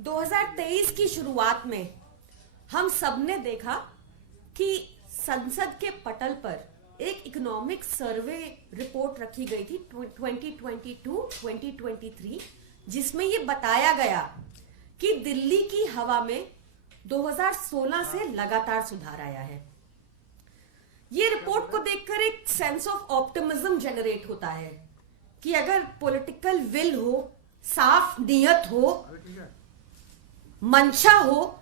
2023 की शुरुआत में हम सबने देखा कि संसद के पटल पर एक इकोनॉमिक सर्वे रिपोर्ट रखी गई थी 2022-2023, जिसमें ये बताया गया कि दिल्ली की हवा में 2016 से लगातार सुधार आया है। ये रिपोर्ट को देखकर एक सेंस ऑफ ऑप्टिमिज्म जनरेट होता है कि अगर पॉलिटिकल विल हो, साफ नियत हो, मंशा हो,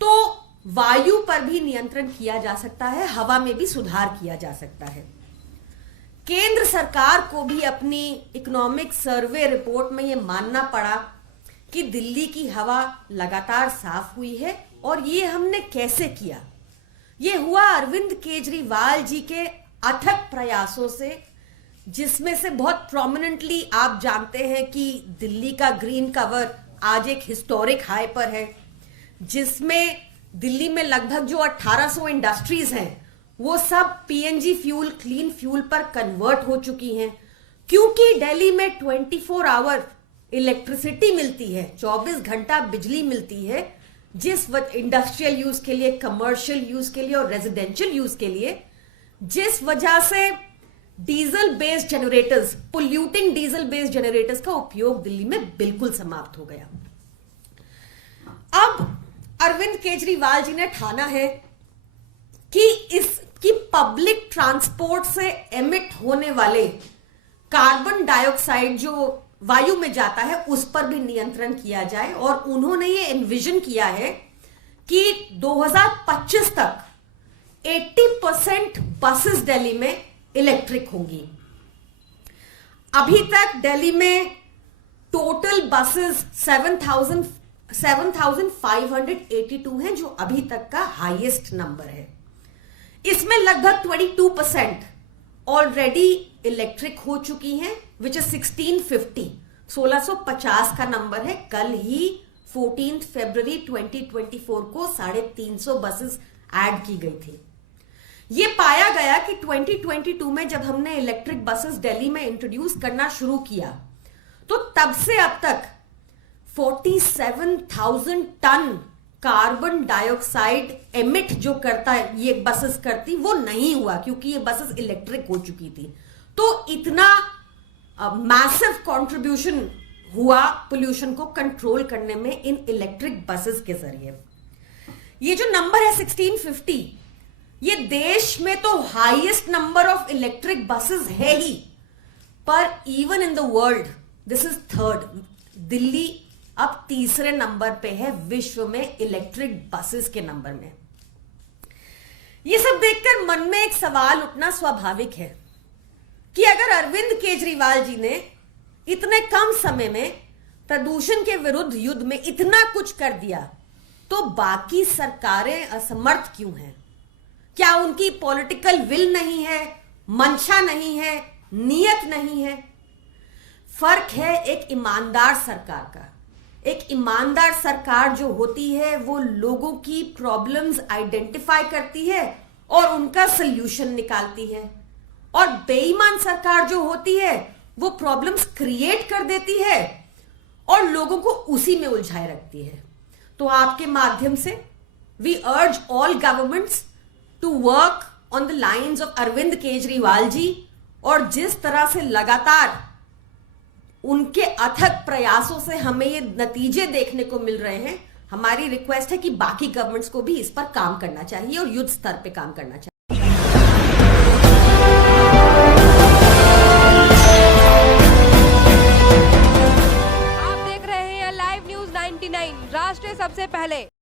तो वायु पर भी नियंत्रण किया जा सकता है, हवा में भी सुधार किया जा सकता है। केंद्र सरकार को भी अपनी इकोनॉमिक सर्वे रिपोर्ट में यह मानना पड़ा कि दिल्ली की हवा लगातार साफ हुई है। और ये हमने कैसे किया? ये हुआ अरविंद केजरीवाल जी के अथक प्रयासों से, जिसमें से बहुत प्रोमिनेंटली आप जानते हैं कि दिल्ली का ग्रीन कवर आज एक हिस्टोरिक हाई पर है, जिसमें दिल्ली में लगभग जो 1800 इंडस्ट्रीज हैं वो सब पीएनजी फ्यूल, क्लीन फ्यूल पर कन्वर्ट हो चुकी हैं, क्योंकि दिल्ली में 24 आवर इलेक्ट्रिसिटी मिलती है, 24 घंटा बिजली मिलती है, जिस इंडस्ट्रियल यूज के लिए, कमर्शियल यूज के लिए और रेजिडेंशियल यूज के लिए, जिस वजह से diesel based generators, polluting diesel based generators का उपयोग दिल्ली में बिल्कुल समाप्त हो गया। अब अरविंद केजरीवाल जी ने ठाना है कि इसकी पब्लिक ट्रांसपोर्ट से एमिट होने वाले कार्बन डाइऑक्साइड जो वायु में जाता है उस पर भी नियंत्रण किया जाए। और उन्होंने ये एनविजन किया है कि 2025 तक 80% बसेस दिल्ली में इलेक्ट्रिक होंगी। अभी तक दिल्ली में टोटल बसेस 7,582 हैं, जो अभी तक का हाईएस्ट नंबर है। इसमें लगभग 22% ऑलरेडी इलेक्ट्रिक हो चुकी हैं, विच इज 1650 का नंबर है। कल ही 14 फरवरी 2024 को 350 बसेस ऐड की गई थी। ये पाया गया कि 2022 में जब हमने इलेक्ट्रिक बसेस दिल्ली में इंट्रोड्यूस करना शुरू किया, तो तब से अब तक 47,000 टन कार्बन डाइऑक्साइड एमिट जो करता है ये बसेस करती, वो नहीं हुआ, क्योंकि ये बसेस इलेक्ट्रिक हो चुकी थी। तो इतना मैसिव कंट्रीब्यूशन हुआ पोल्यूशन को कंट्रोल करने में इन इलेक्ट्रिक बसेस के जरिए। ये जो नंबर है 1650, ये देश में तो highest number of electric buses है ही, पर even in the world this is third. Delhi अब तीसरे नंबर पे है विश्व में इलेक्ट्रिक बसेस के नंबर में। ये सब देखकर मन में एक सवाल उठना स्वाभाविक है कि अगर अरविंद केजरीवाल जी ने इतने कम समय में प्रदूषण के विरुद्ध युद्ध में इतना कुछ कर दिया, तो बाकी सरकारें असमर्थ क्यों हैं? क्या उनकी पॉलिटिकल विल नहीं है, मंशा नहीं है, नियत नहीं है? फर्क है एक ईमानदार सरकार का। एक ईमानदार सरकार जो होती है वो लोगों की प्रॉब्लम्स आइडेंटिफाई करती है और उनका सल्यूशन निकालती है, और बेईमान सरकार जो होती है वो प्रॉब्लम्स क्रिएट कर देती है और लोगों को उसी में उलझाए रखती है। तो आपके माध्यम से we urge all governments to work on the lines of Arvind Kejriwal ji, और जिस तरह से लगातार उनके अथक प्रयासों से हमें ये नतीजे देखने को मिल रहे हैं, हमारी रिक्वेस्ट है कि बाकी गवर्नमेंट्स को भी इस पर काम करना चाहिए और युद्ध स्तर पे काम करना चाहिए। आप देख रहे हैं लाइव न्यूज 99, राष्ट्र सबसे पहले।